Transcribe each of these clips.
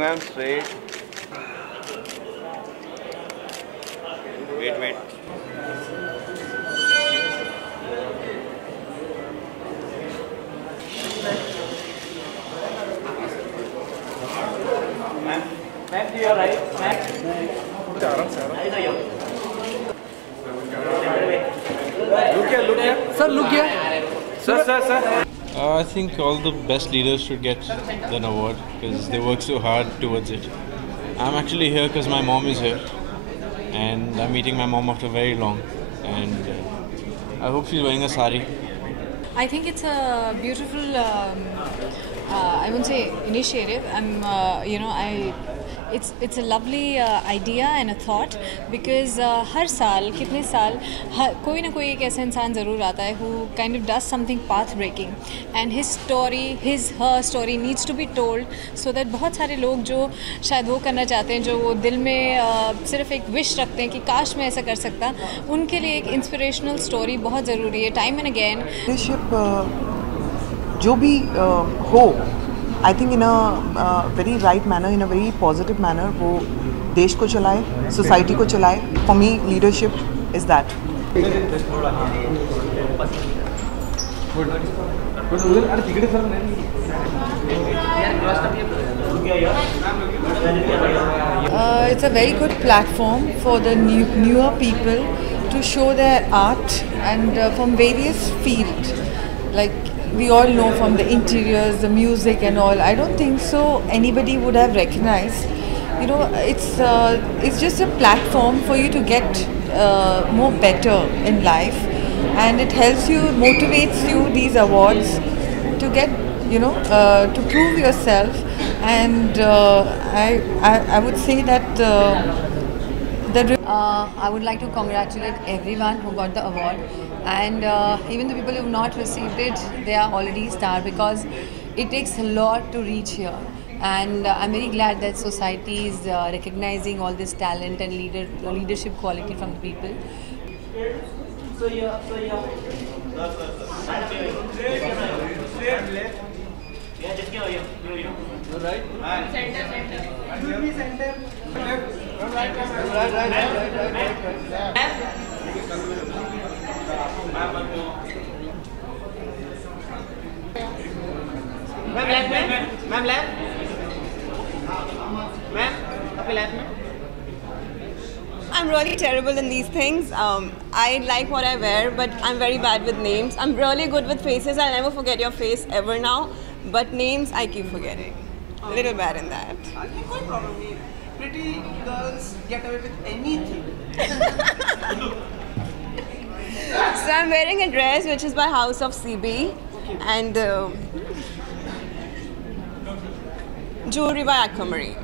ma'am, straight. Wait, wait. Ma'am, to your right. Ma'am. Look here, look here. Sir, look here. Sir. I think all the best leaders should get an award because they work so hard towards it. I'm actually here because my mom is here and I'm meeting my mom after very long, and I hope she's wearing a sari. I think it's a beautiful, I wouldn't say initiative. It's a lovely idea and a thought because हर साल कितने साल कोई ना कोई एक ऐसा इंसान ज़रूर आता है who kind of does something path breaking and her story needs to be told so that बहुत सारे लोग जो शायद वो करना चाहते हैं, जो वो दिल में सिर्फ एक विश रखते हैं कि काश मैं ऐसा कर सकता, उनके लिए एक इंस्पिरेशनल स्टोरी बहुत ज़रूरी है. टाइम एंड अगेन जो भी हो, I think in a very right manner, in a very positive manner, वो देश को चलाए, society को चलाए. For me, leadership is that. It's a very good platform for the newer people to show their art and from various fields. Like we all know from the interiors, the music and all. I don't think so anybody would have recognized. You know, it's just a platform for you to get more better in life, and it helps you, motivates you, these awards, to get, to prove yourself. And I would say that I would like to congratulate everyone who got the award, and even the people who have not received it, they are already star because it takes a lot to reach here. And I'm very glad that society is recognizing all this talent and leadership quality from the people. Right. Center. Should be center. Left. Right. Ma'am left. Ma'am, आपके left में. I'm really terrible in these things. I like what I wear, but I'm very bad with names. I'm really good with faces. I'll never forget your face ever now. But names, I keep forgetting. A little bad in that. No problem. Pretty girls get away with anything. So I'm wearing a dress which is by House of CB, and jewelry by Aquamarine.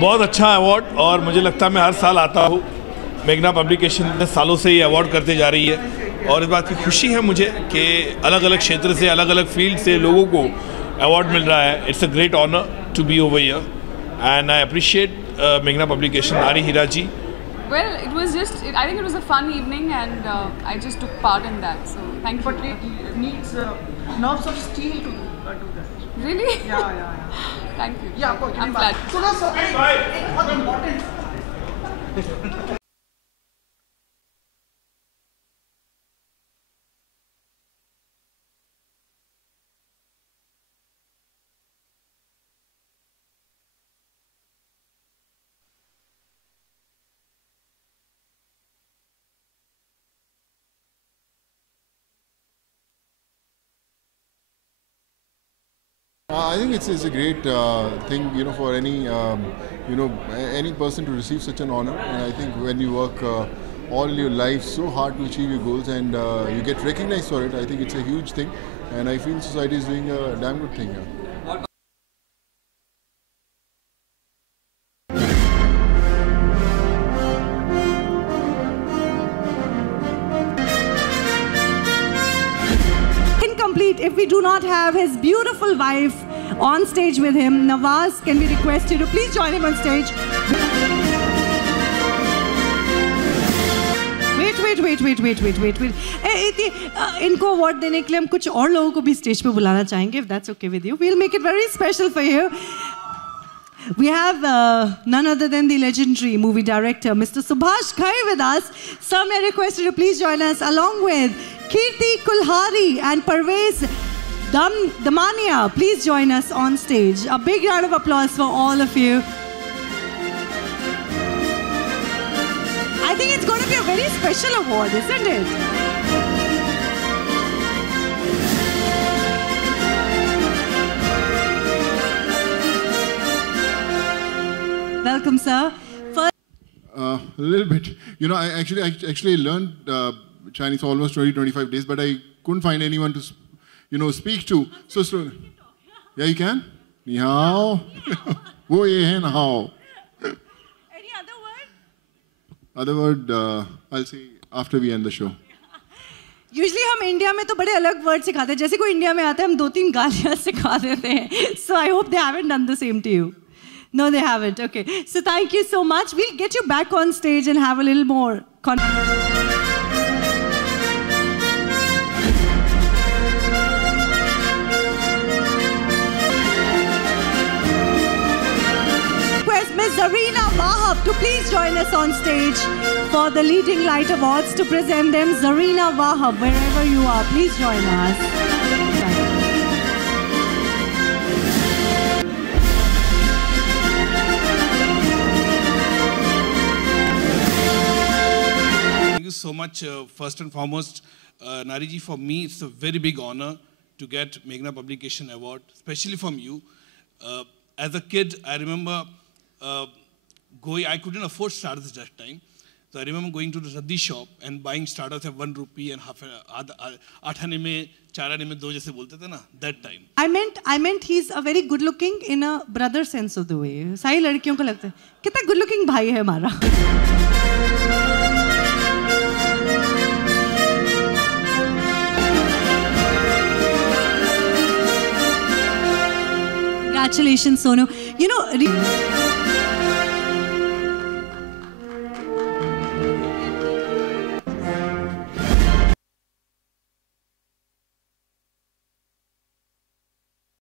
बहुत अच्छा award, और मुझे लगता है मैं हर साल आता हूँ. मेघना पब्लिकेशन सालों से ये अवार्ड करते जा रही है, और इस बात की खुशी है मुझे कि अलग अलग क्षेत्र से, अलग अलग फील्ड से लोगों को अवार्ड मिल रहा है. It's a great honour to be over here, and I appreciate Meghna publication. Ari Hiraji. Well, it was just, I think it was a fun evening, and I just took part in that. So thank you. But it needs nerves of steel to do that. Really? Yeah. Thank you. Yeah, I'm glad. So that's one important. I think it's a great thing, for any, any person to receive such an honor. And I think when you work all your life so hard to achieve your goals, and you get recognized for it. I think it's a huge thing, and I feel society is doing a damn good thing here. Incomplete if we do not have his beautiful wife on stage with him. Nawaz, can we request you to please join him on stage? Wait. इनको award देने के लिए हम कुछ और लोगों को भी स्टेज पे बुलाना चाहेंगे, if that's okay with you. We'll make it very special for you. We have none other than the legendary movie director, Mr. Subhash Ghai with us. Sir, may I request you to please join us along with Kirti Kulhari and Parvez Damania. Please join us on stage. A big round of applause for all of you. I think it's going to be a very special award, isn't it? Welcome, sir. First, A little bit. You know, I actually learned Chinese for almost 20-25 days, but I couldn't find anyone to, speak to. So slowly. Yeah, you can? Ni hao. Wo ye hai na hao. any other word? Other word, I'll say after we end the show. Usually हम India में तो बड़े अलग word सिखाते हैं, जैसे कोई India में आता है हम 2-3 गालियाँ सिखा देते हैं. So I hope they haven't done the same to you. No, they haven't. Okay. So thank you so much. We'll get you back on stage and have a little more request Ms. Zarina Wahab to please join us on stage for the Leading Light Awards. To present them, Zarina Wahab, wherever you are, please join us. Thank you so much. First and foremost, Nari ji, for me, it's a very big honor to get Meghna Publication Award, especially from you. As a kid, I remember I couldn't afford starters that time. So I remember going to the Radhi shop and buying starters at 1 rupee and half आठ में 4 में 2 जैसे बोलते थे ना, that time. I meant he's a very good looking in a brother sense of the way. सारी लड़कियों को लगता है कितना good looking भाई है हमारा. Congratulations, Sonu. You know.